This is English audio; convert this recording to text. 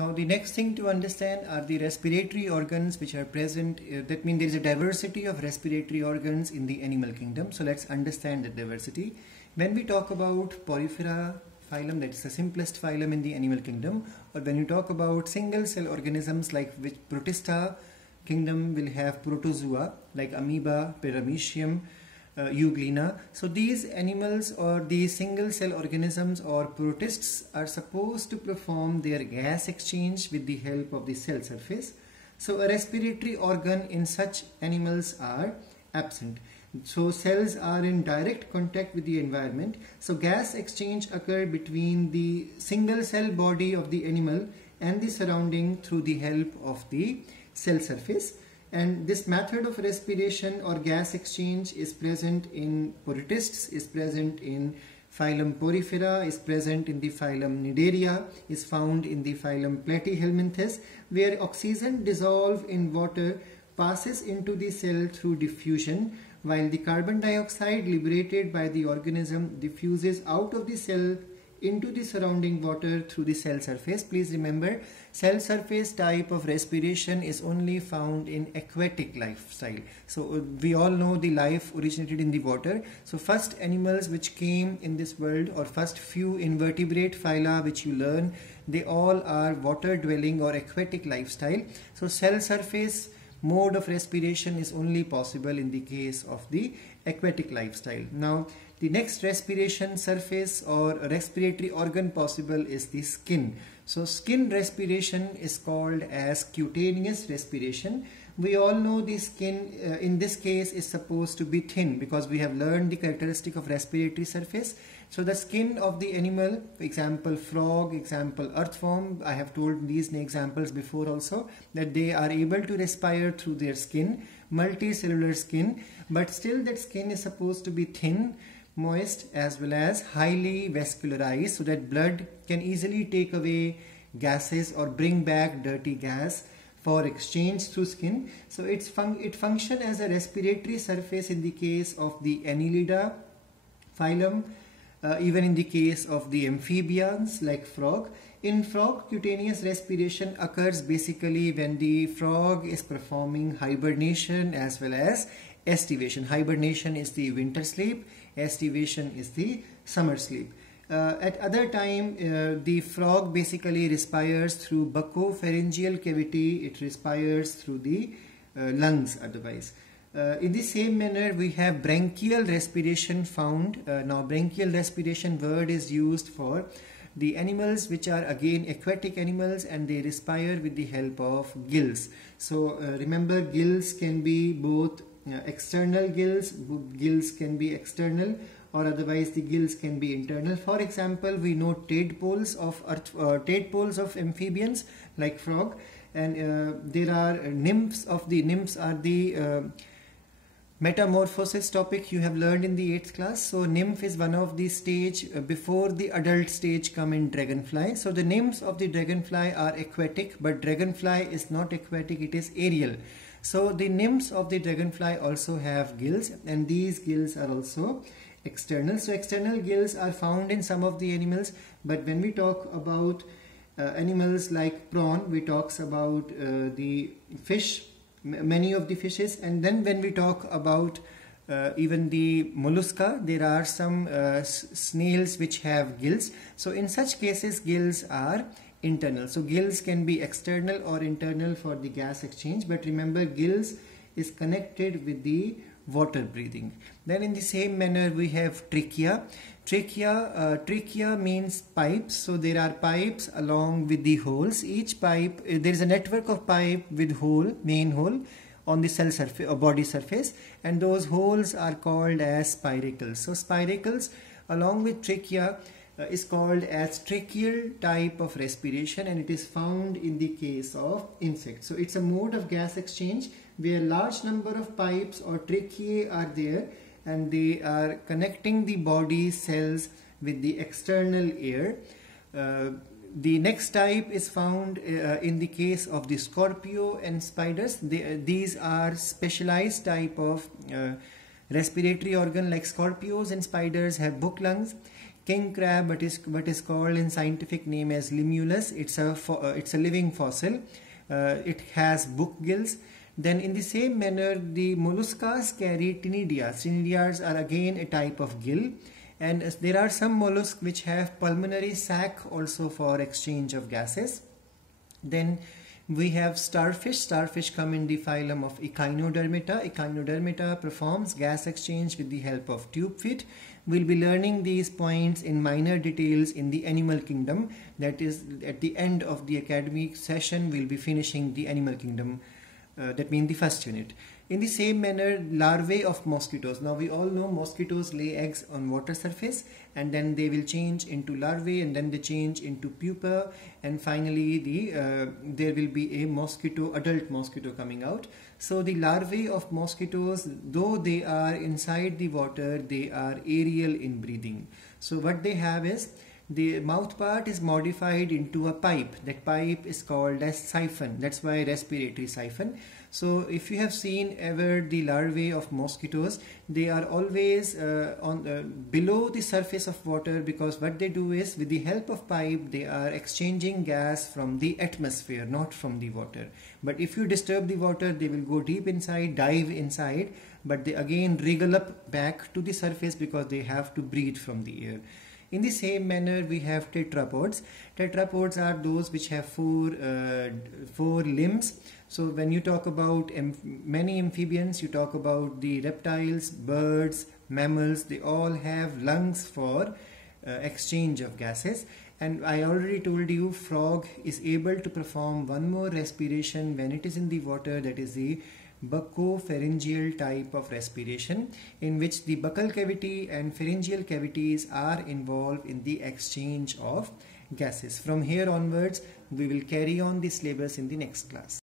Now the next thing to understand are the respiratory organs which are present. That means there is a diversity of respiratory organs in the animal kingdom. So let's understand the diversity. When we talk about Porifera phylum, that is the simplest phylum in the animal kingdom, or when you talk about single cell organisms like which Protista kingdom will have protozoa like amoeba, paramecium, euglena. So these animals or these single cell organisms or protists are supposed to perform their gas exchange with the help of the cell surface. So a respiratory organ in such animals are absent. So cells are in direct contact with the environment. So gas exchange occur between the single cell body of the animal and the surrounding through the help of the cell surface. And this method of respiration or gas exchange is present in protists, is present in phylum Porifera, is present in the phylum Cnidaria, is found in the phylum Platyhelminthes, where oxygen dissolved in water passes into the cell through diffusion, while the carbon dioxide liberated by the organism diffuses out of the cell into the surrounding water through the cell surface. Please remember, cell surface type of respiration is only found in aquatic lifestyle. So we all know the life originated in the water. So first animals which came in this world, or first few invertebrate phyla which you learn, they all are water dwelling or aquatic lifestyle. So cell surface mode of respiration is only possible in the case of the aquatic lifestyle. Now the next respiration surface or respiratory organ possible is the skin. So skin respiration is called as cutaneous respiration. We all know the skin in this case is supposed to be thin because we have learned the characteristic of respiratory surface. So the skin of the animal, example frog, example earthworm, I have told these examples before also, that they are able to respire through their skin, multicellular skin, but still that skin is supposed to be thin, moist, as well as highly vascularized, so that blood can easily take away gases or bring back dirty gas for exchange through skin. So it functions as a respiratory surface in the case of the Annelida phylum, even in the case of the amphibians like frog. In frog, cutaneous respiration occurs basically when the frog is performing hibernation as well as estivation. Hibernation is the winter sleep, estivation is the summer sleep. At other time, the frog basically respires through buccopharyngeal cavity, it respires through the lungs otherwise. In the same manner, we have branchial respiration found. Now branchial respiration word is used for the animals which are again aquatic animals, and they respire with the help of gills. So remember, gills can be both external gills can be external, or otherwise the gills can be internal. For example, we know tadpoles of amphibians like frog, and there are nymphs are the metamorphosis topic you have learned in the 8th class. So nymph is one of the stage before the adult stage come in dragonfly. So the nymphs of the dragonfly are aquatic, but dragonfly is not aquatic, it is aerial. So the nymphs of the dragonfly also have gills, and these gills are also external. So external gills are found in some of the animals, but when we talk about animals like prawn, we talk about the fish, many of the fishes, and then when we talk about even the mollusca, there are some snails which have gills. So in such cases, gills are internal. So gills can be external or internal for the gas exchange, but remember, gills is connected with the water breathing. Then in the same manner we have trachea. Trachea means pipes. So there are pipes along with the holes. Each pipe, there is a network of pipe with hole, main hole on the cell surface or body surface, and those holes are called as spiracles. So spiracles along with trachea is called as tracheal type of respiration, and it is found in the case of insects. So it's a mode of gas exchange where large number of pipes or tracheae are there, and they are connecting the body cells with the external air. The next type is found in the case of the scorpio and spiders. These are specialized type of respiratory organ, like scorpios and spiders have book lungs. King crab, what is called in scientific name as Limulus. It's a living fossil. It has book gills. Then in the same manner, the molluscas carry ctenidias. Ctenidias are again a type of gill. And there are some mollusks which have pulmonary sac also for exchange of gases. Then we have starfish. Starfish come in the phylum of Echinodermata. Echinodermata performs gas exchange with the help of tube feet. We'll be learning these points in minor details in the animal kingdom. That is, at the end of the academic session, we'll be finishing the animal kingdom. That means the first unit. In the same manner, larvae of mosquitoes. Now we all know mosquitoes lay eggs on water surface, and then they will change into larvae, and then they change into pupa, and finally there will be a adult mosquito coming out. So the larvae of mosquitoes, though they are inside the water, they are aerial in breathing. So what they have is, the mouth part is modified into a pipe. That pipe is called as siphon. That's why respiratory siphon. So if you have seen ever the larvae of mosquitoes, they are always below the surface of water, because what they do is, with the help of pipe, they are exchanging gas from the atmosphere, not from the water. But if you disturb the water, they will go deep inside, dive inside, but they again wriggle up back to the surface because they have to breathe from the air. In the same manner, we have tetrapods. Tetrapods are those which have four limbs. So when you talk about many amphibians, you talk about the reptiles, birds, mammals, they all have lungs for exchange of gases. And I already told you, frog is able to perform one more respiration when it is in the water, that is the buccopharyngeal type of respiration, in which the buccal cavity and pharyngeal cavities are involved in the exchange of gases. From here onwards, we will carry on this syllabus in the next class.